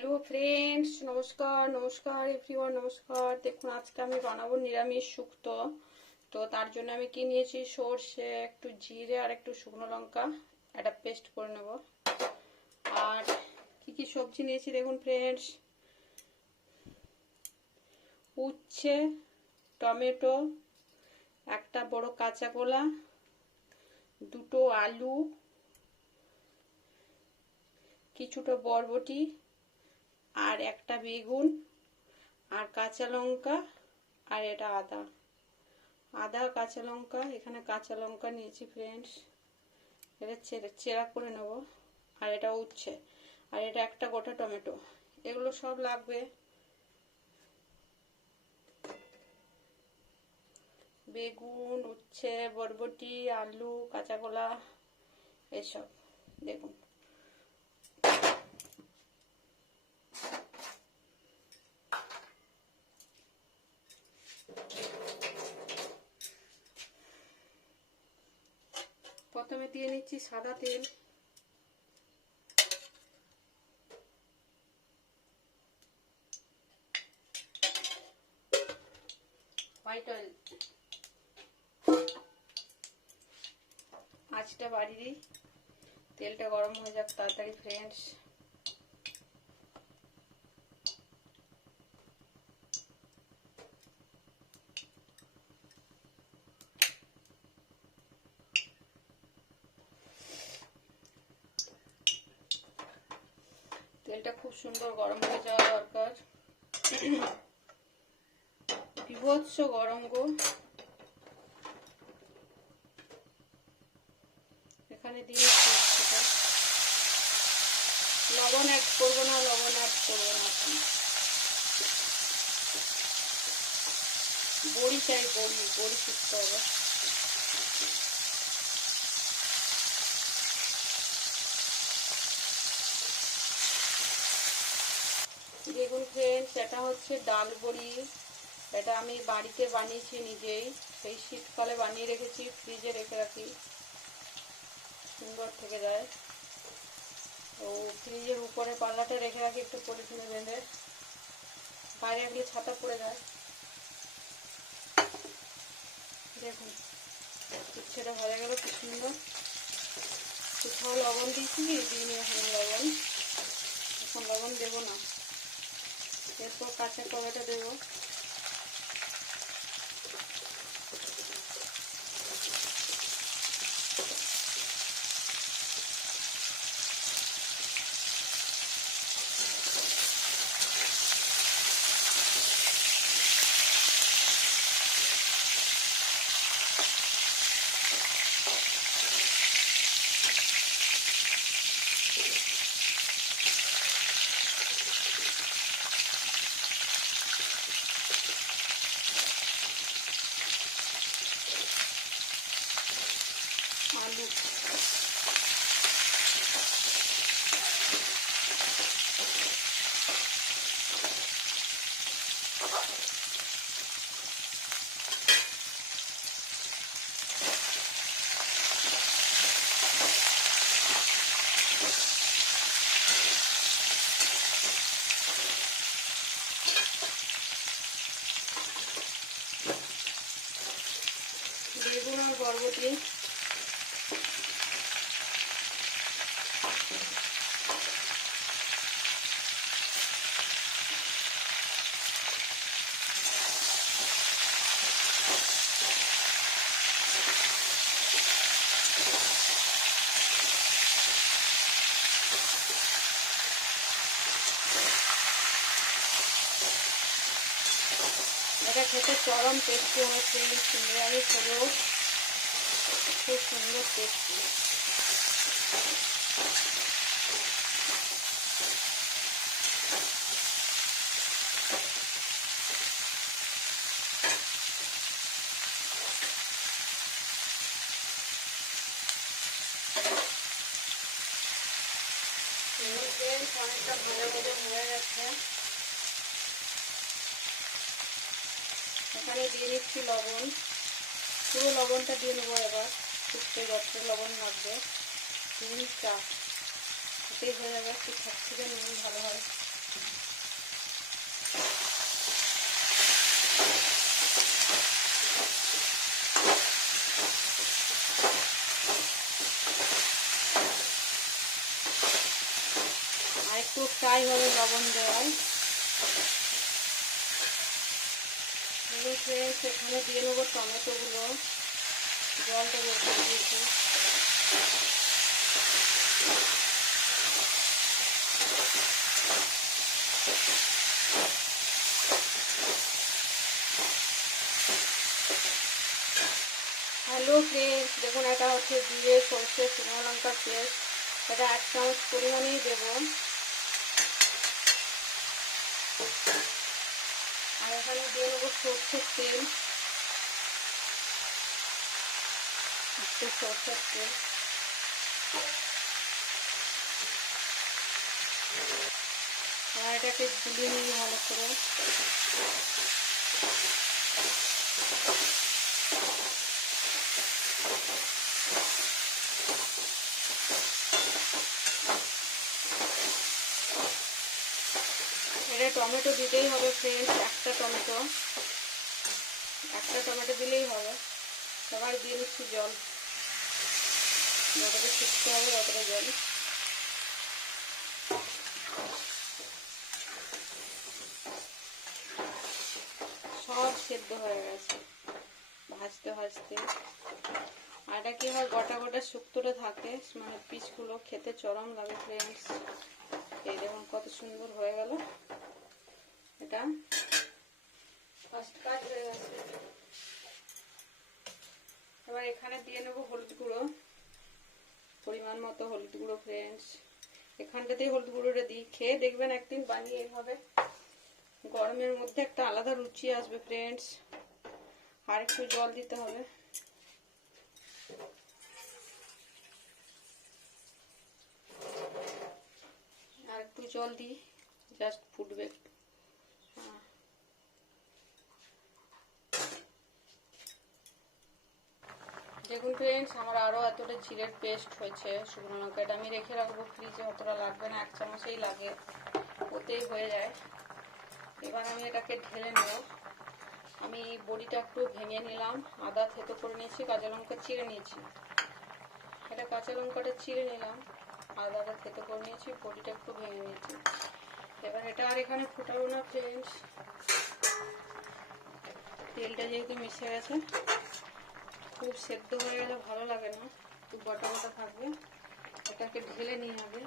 Hello friends নমস্কার নমস্কার everyone নমস্কার। দেখুন, আজকে আমি বানাবো নিরামিষ শুক্তো। তো তার জন্য আমি কি নিয়েছি? সর্ষে, একটু জিরে আর একটু শুকনো লঙ্কা। একটা পেস্ট করে নেব। আর কি কি সবজি নিয়েছি দেখুন ফ্রেন্ডস উচ্ছে, টমেটো, একটা বড় কাঁচা কলা দুটো আলু, কিছুটা বরবটি আর একটা বেগুন, আর কাঁচা লঙ্কা, আর এটা আদা। আদা, কাঁচা লঙ্কা, এখানে কাঁচা লঙ্কা নিয়েছি ফ্রেন্ডস এটা চেরা চেরা করে নেব। আর এটা উচ্ছে। আর এটা একটা গোটা টমেটো। এগুলো সব লাগবে। বেগুন, উচ্ছে, বরবটি, আলু, কাঁচা কলা, এসব। দেখুন। প্রথমে দিয়ে নিচ্ছি সাদা তেল। হোয়াইট অয়েল আঁচটা বাড়ি দিই। তেলটা গরম হয়ে যাক, তাড়াতাড়ি ফ্রেন্ডস তেলটা খুব সুন্দর গরম হয়ে যাওয়া দরকার বিভৎস গরম গো। এখানে দিয়ে লবণ করব না, লবণ করব না বড়ি চাই, বড়ি বড়ি শিখতে হবে দেখুন ফ্রেন্ডস এটা হচ্ছে ডাল বড়ি। এটা আমি বাড়িতে বানিয়েছি নিজেই। সেই শীতকালে বানিয়ে রেখেছি, ফ্রিজে রেখে রাখি। সুন্দর থেকে যায়। ও ফ্রিজের উপরে পাল্লাটা রেখে রাখি, একটু পলিথিনে বেঁধে। বাইরে রাখলে ছাতা পড়ে যায়। দেখুন উচ্ছেটা হয়ে গেল খুব সুন্দর। কোথাও লবণ দিয়েছি দিয়ে নিয়ে এখন লবণ। এখন লবণ দেবো না। এরপর কাঁচা টমেটো দেবো। আলু বেগুন আর বরবটি। এটা খেতে চরম টেস্টি হয় ফ্রেন্ডস নিরামিষ হলেও খুব সুন্দর টেস্টি অনেকটা ভালো মতো হয়ে গেছে এখানে দিয়ে দিচ্ছি লবণ পুরো লবণটা দিয়ে নেব এবার। শুক্তো যত লবণ লাগবে নুন চা। হাতেই হয়ে যাবে একটু সব থেকে নুন ভালো হয়। আর একটু ফ্রাই হবে লবণ দেওয়ায়। ফ্রেন্ডস এখানে দিয়ে নেব টমেটোগুলো জলটা করে দিয়েছি। হ্যালো ফ্রেন্ডস দেখুন, এটা হচ্ছে দিয়ে সর্ষে, শুকনো লঙ্কার পেস্ট। এটা এক চামচ পরিমাণেই দেবো। সর্ষের তেল। একটু সর্ষের তেল আর এটাকে গুলিয়ে নিই ভালো করে। এটা টমেটো দিতেই হবে ফ্রেন্ডস একটা টমেটো। টমেটো দিলেই হবে। সবার দিয়ে দিচ্ছি জল। যতটা শুকতে হবে ততটা জল। সব সেদ্ধ হয়ে গেছে। ভাজতে ভাজতে। আর এটা কি হয়, গোটা গোটা শুক্তোটা থাকে। মানে পিসগুলো খেতে চরম লাগে ফ্রেন্ডস এই দেখুন কত সুন্দর হয়ে গেল। এটা ফার্স্ট কাজ হয়ে গেছে এবার এখানে দিয়ে নেব হলুদ গুঁড়ো, পরিমাণ মতো হলুদ গুঁড়ো ফ্রেন্ডস এখানটাতেই হলুদ গুঁড়োটা দিই। খেয়ে দেখবেন একদিন বানিয়ে এভাবে গরমের মধ্যে একটা আলাদা রুচি আসবে ফ্রেন্ডস আর একটু জল দিতে হবে। আর একটু জল দিই জাস্ট ফুটবে একটু। দেখুন ফ্রেন্ডস আমার আরও এতটা জিরের পেস্ট হয়েছে শুকনো লঙ্কা এটা আমি রেখে রাখব ফ্রিজে অতটা লাগবে না, এক চামচেই লাগে, ওতেই হয়ে যায়। এবার আমি এটাকে ঢেলে নেব। আমি বড়িটা একটু ভেঙে নিলাম, আদা থেতো করে নিয়েছি, কাঁচা লঙ্কা চিড়ে নিয়েছি। এটা কাঁচা লঙ্কাটা চিড়ে নিলাম, আদাটা থেতো করে নিয়েছি, বড়িটা একটু ভেঙে নিয়েছি। এবার এটা আর এখানে ফোটাবো না ফ্রেন্ডস তেলটা যেহেতু মিশে গেছে খুব সেদ্ধ হয়ে গেলে ভালো লাগে না। একটু গোটা গোটা থাকবে। এটাকে ঢেলে নিয়ে হবে।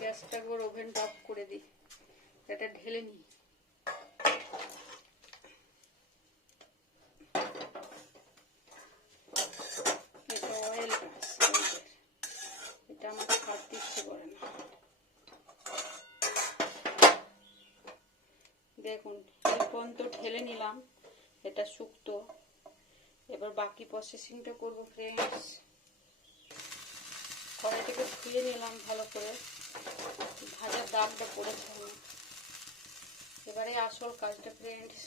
গ্যাসটা একবার ওভেনটা অফ করে দিই। এটা ঢেলে নিই এটা অয়েল গাছ এটা আমার খাওয়াতে ইচ্ছে করে না দেখুন এই পর্যন্ত নিলাম এটা শুক্তো। এবার বাকি প্রসেসিংটা করব ফ্রেন্ডস কড়াইটাকে ধুয়ে নিলাম ভালো করে। ভাজার দাগটা পড়েছে এবারে আসল কাজটা ফ্রেন্ডস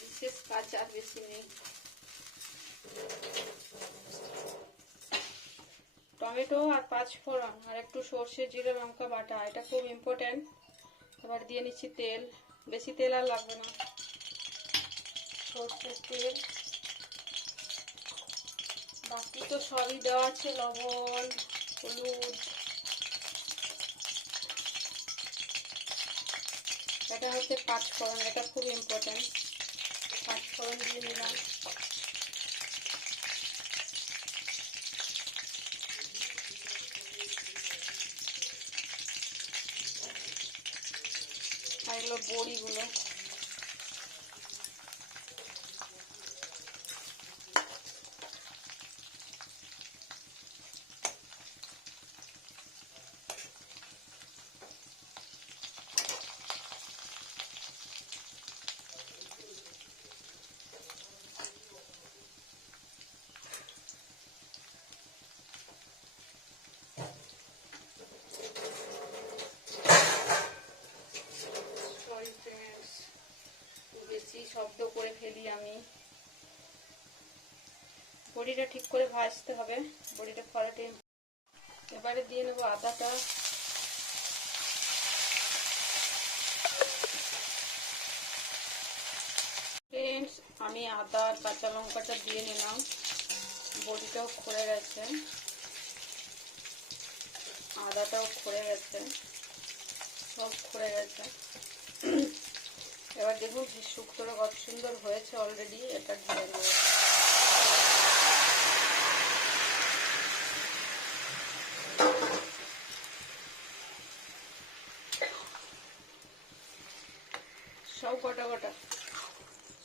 বিশেষ কাজ আর বেশি নেই। টমেটো আর পাঁচ ফোড়ন, আর একটু সর্ষে, জিরে, লঙ্কা বাটা, এটা খুব ইম্পর্টেন্ট এবার দিয়ে নিচ্ছি তেল, বেশি তেল আর লাগবে না। সর্ষের তেল। বাকি তো সবই দেওয়া আছে, লবণ, হলুদ। এটা হচ্ছে পাঁচ ফোড়ন, এটা খুব ইম্পর্টেন্ট পাঁচ ফোড়ন দিয়ে নিলাম। এগুলো বড়িগুলো সরি ফ্রেন্ডস বেশি শব্দ করে ফেলি আমি বড়িটা ঠিক করে ভাজতে হবে। বড়িটা ফরাটে এবারে দিয়ে নেব আদাটা। ফ্রেন্ডস আমি আদা আর কাঁচা লঙ্কাটা দিয়ে নিলাম। বড়িটাও খড়ে গেছে। আদাটাও খড়ে গেছে। সব খড়ে গেছে। এবার দেখুন শুক্তোটা কত সুন্দর হয়েছে অলরেডি এটা ঢেলে নেব। সব কটা কটা।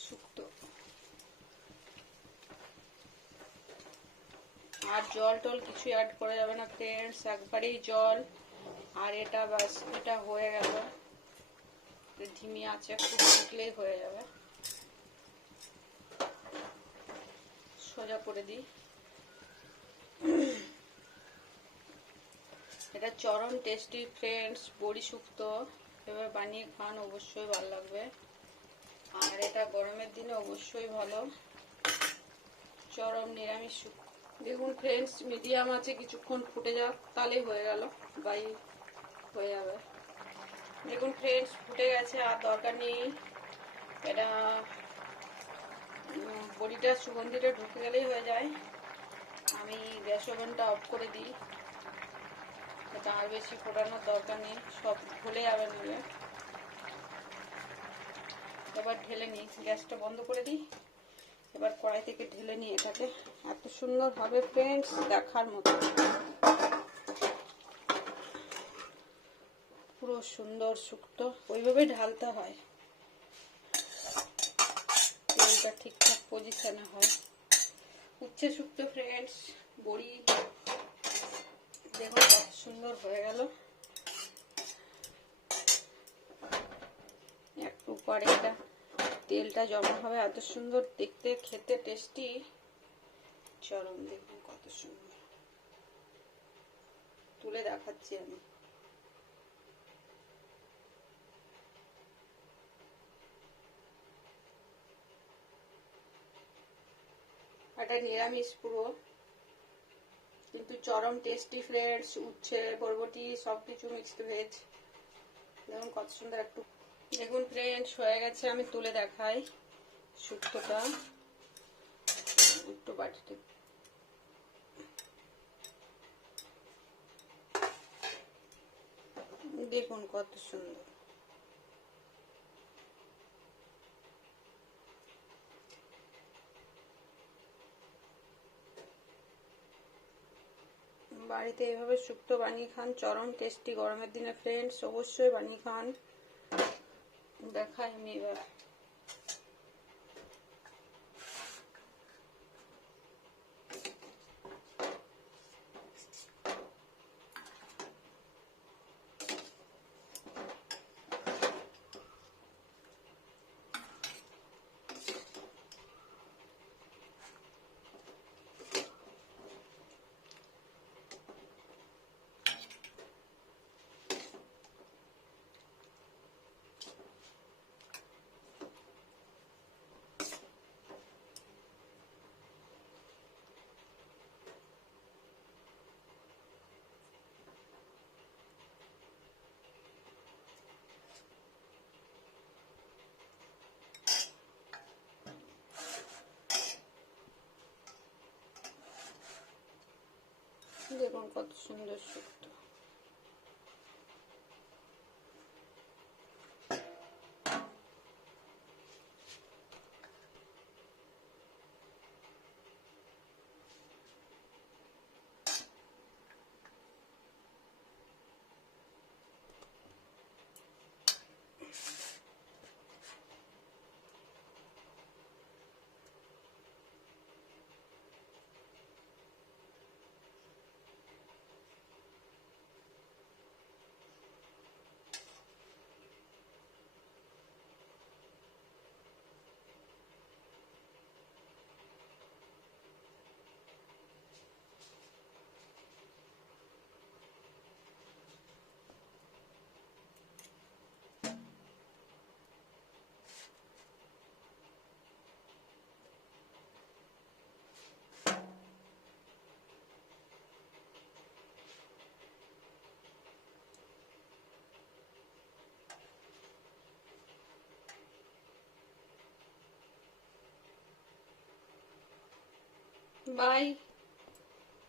শুক্তো। আর জল টল কিছু অ্যাড করা যাবে না ফ্রেন্ডস একবারেই জল। আর এটা বাস, এটা হয়ে গেল। ধিমি আছে, একটু ফুটলেই হয়ে যাবে। সোজা করে দিই। এটা চরম টেস্টি ফ্রেন্ডস বড়ি শুক্তো। এবার বানিয়ে খান অবশ্যই ভালো লাগবে। আর এটা গরমের দিনে অবশ্যই ভালো। চরম নিরামিষ। দেখুন ফ্রেন্ডস মিডিয়াম আছে, কিছুক্ষণ ফুটে যাক, তাহলেই হয়ে গেল। বাই হয়ে যাবে। দেখুন ফ্রেন্ডস ফুটে গেছে, আর দরকার নেই। এটা বড়িটা, সুগন্ধিটা ঢুকে গেলেই হয়ে যায়। আমি গ্যাস ওভেনটা অফ করে দিই। এটা আর বেশি ফোটানোর দরকার নেই, সব ভুলে যাবে নেবে। এবার ঢেলে নিই, গ্যাসটা বন্ধ করে দিই। এবার কড়াই থেকে ঢেলে নিই এটাকে। এত সুন্দর হবে ফ্রেন্ডস দেখার মতো। পুরো সুন্দর শুক্তো ওইভাবে ঢালতে হয়। তেলটা ঠিকঠাক পজিশনে হয়। উচ্ছে শুক্তো ফ্রেন্ডস বড়ি। দেখুন কত সুন্দর হয়ে গেল। একটু পরে এটা তেলটা জমা হবে। এত সুন্দর দেখতে, খেতে টেস্টি চরম দেখুন কত সুন্দর। তুলে দেখাচ্ছি আমি। নিরামিষ পুরো। কিন্তু চরম টেস্টি ফ্রেন্ডস উচ্ছে, বরবটি সব কিছু মিক্সড ভেজ দেখুন কত সুন্দর একটু। দেখুন ফ্রেন্ডস হয়ে গেছে, আমি তুলে দেখাই শুক্তোটা। একটু বাটিতে। দেখুন কত সুন্দর। বাড়িতে এভাবে শুক্তো বানিয়ে খান, চরম টেস্টি গরমের দিনে ফ্রেন্ডস অবশ্যই বানিয়ে খান। দেখায় আমি এবার। দেখুন কত সুন্দর শুক্তো bye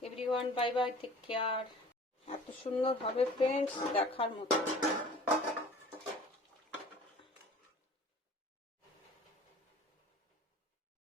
everyone bye bye take care এত সুন্দর হবে ফ্রেন্ডস দেখার মতো।